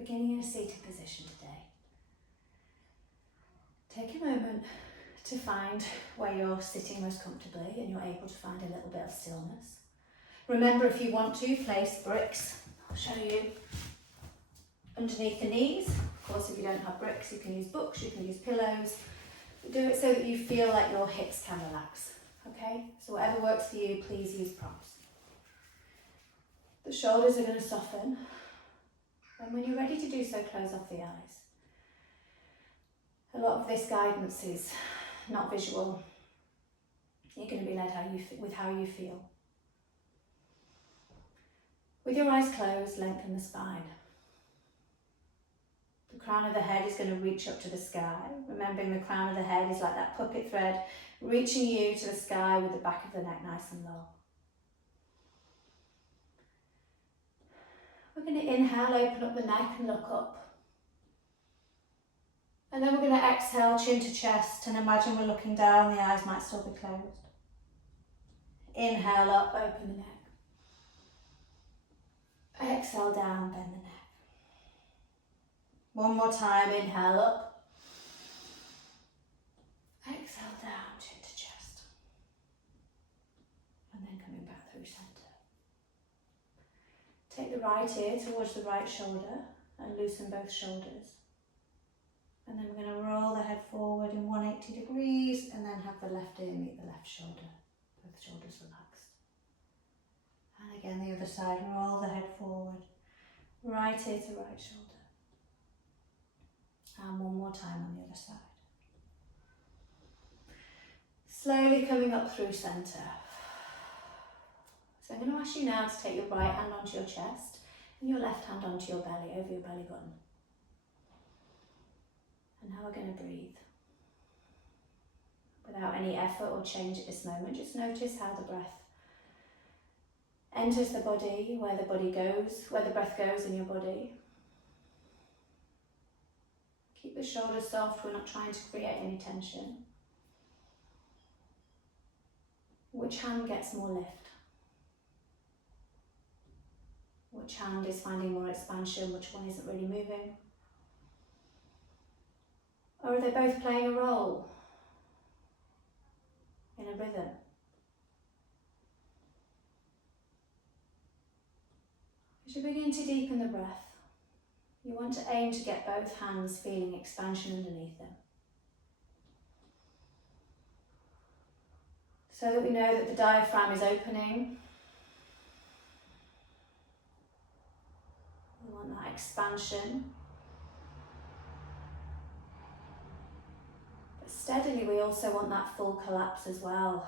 beginning in a seated position today. Take a moment to find where you're sitting most comfortably and you're able to find a little bit of stillness. Remember, if you want to, place bricks, I'll show you, underneath the knees. Of course, if you don't have bricks, you can use books, you can use pillows. But do it so that you feel like your hips can relax, okay? So whatever works for you, please use prompts. The shoulders are going to soften, and when you're ready to do so, close off the eyes. A lot of this guidance is not visual. You're going to be led with how you feel. With your eyes closed, lengthen the spine. The crown of the head is going to reach up to the sky. Remembering the crown of the head is like that puppet thread, reaching you to the sky with the back of the neck nice and long. We're going to inhale, open up the neck and look up. And then we're going to exhale, chin to chest, and imagine we're looking down, the eyes might still be closed. Inhale up, open the neck. Exhale down, bend the neck. One more time, inhale up. Exhale down, chin to chest. And then coming back through centre. Take the right ear towards the right shoulder and loosen both shoulders. And then we're going to roll the head forward in 180 degrees and then have the left ear meet the left shoulder. Both shoulders relaxed. And again the other side, roll the head forward. Right ear to right shoulder. And one more time on the other side. Slowly coming up through centre. So I'm going to ask you now to take your right hand onto your chest and your left hand onto your belly, over your belly button. And now we're going to breathe. Without any effort or change at this moment, just notice how the breath enters the body, where the body goes, where the breath goes in your body. Keep the shoulders soft, we're not trying to create any tension. Which hand gets more lift? Which hand is finding more expansion, which one isn't really moving? Or are they both playing a role in a rhythm? As you begin to deepen the breath, you want to aim to get both hands feeling expansion underneath them. So that we know that the diaphragm is opening. We want that expansion. But steadily we also want that full collapse as well.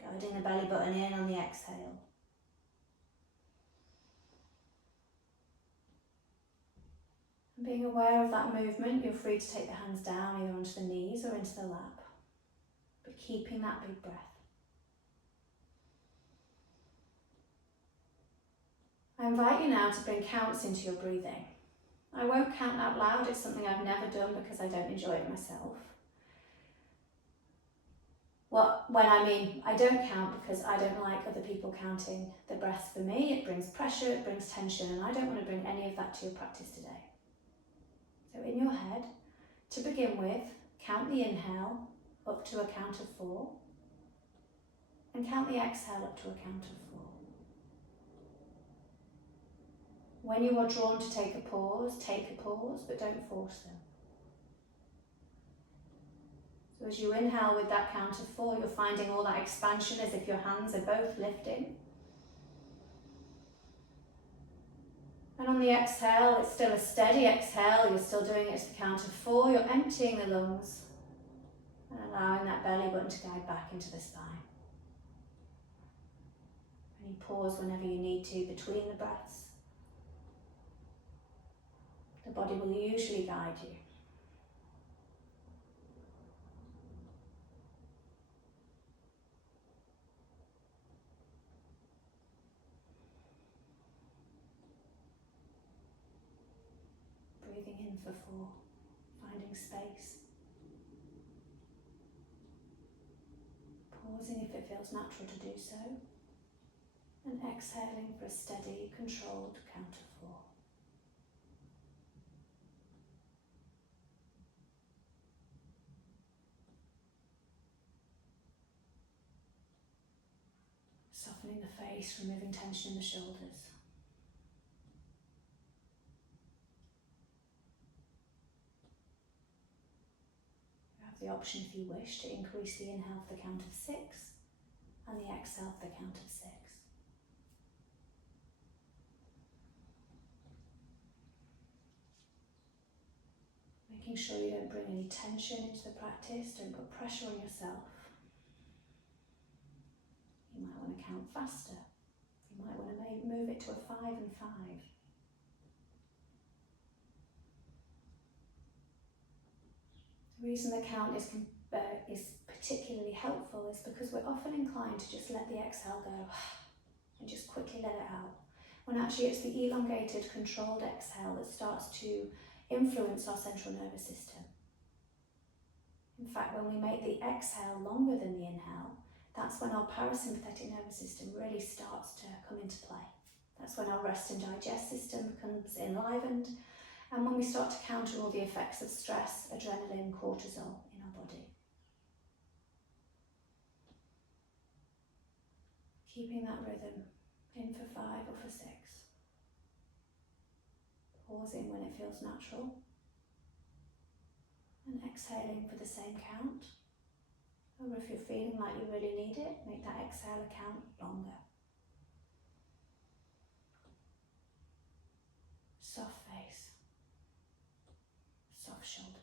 Guiding the belly button in on the exhale. And being aware of that movement, you're free to take the hands down either onto the knees or into the lap, but keeping that big breath. I invite you now to bring counts into your breathing. I won't count out loud, it's something I've never done because I don't enjoy it myself. I don't count because I don't like other people counting the breaths for me. It brings pressure, it brings tension, and I don't want to bring any of that to your practice today. So in your head, to begin with, count the inhale up to a count of 4 and count the exhale up to a count of 4. When you are drawn to take a pause, but don't force them. So as you inhale with that count of 4, you're finding all that expansion as if your hands are both lifting. And on the exhale, it's still a steady exhale, you're still doing it to the count of 4, you're emptying the lungs and allowing that belly button to guide back into the spine. And you pause whenever you need to between the breaths. The body will usually guide you. Breathing in for 4, finding space. Pausing if it feels natural to do so. And exhaling for a steady, controlled count of 4. Softening the face, removing tension in the shoulders. You have the option, if you wish, to increase the inhale for the count of 6 and the exhale for the count of 6. Making sure you don't bring any tension into the practice, don't put pressure on yourself. You might want to count faster. You might want to move it to a 5 and 5. The reason the count is particularly helpful is because we're often inclined to just let the exhale go and just quickly let it out. When actually it's the elongated, controlled exhale that starts to influence our central nervous system. In fact, when we make the exhale longer than the inhale, that's when our parasympathetic nervous system really starts to come into play. That's when our rest and digest system becomes enlivened, and when we start to counter all the effects of stress, adrenaline, cortisol in our body. Keeping that rhythm, in for 5 or for 6. Pausing when it feels natural, and exhaling for the same count. Or if you're feeling like you really need it, make that exhale count longer. Soft face, soft shoulders.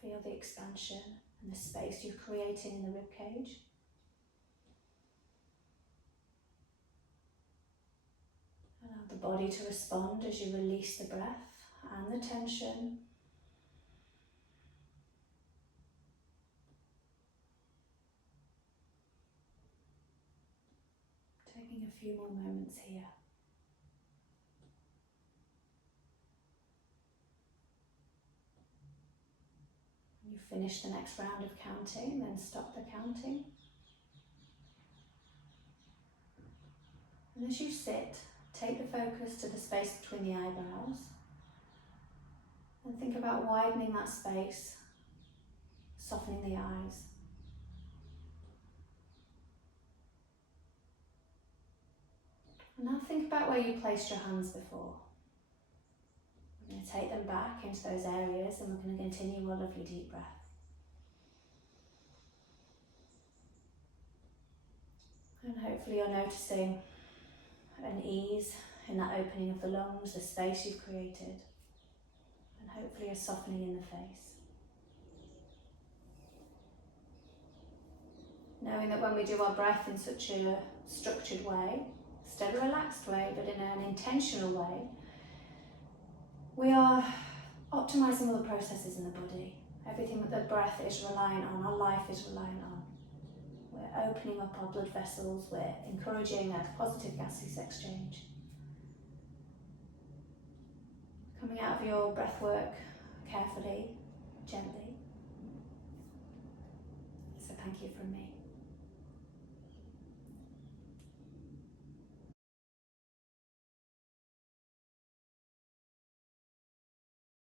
Feel the expansion and the space you're creating in the rib cage. Allow the body to respond as you release the breath and the tension. Taking a few more moments here. When you finish the next round of counting, then stop the counting. And as you sit, take the focus to the space between the eyebrows and think about widening that space, softening the eyes. And now think about where you placed your hands before. We're going to take them back into those areas, and we're going to continue our lovely deep breath. And hopefully you're noticing an ease in that opening of the lungs, the space you've created, and hopefully a softening in the face. Knowing that when we do our breath in such a structured way, still a relaxed way, but in an intentional way, we are optimizing all the processes in the body. Everything that the breath is reliant on, our life is reliant on. We're opening up our blood vessels, we're encouraging a positive gaseous exchange. Coming out of your breath work carefully, gently. So thank you from me.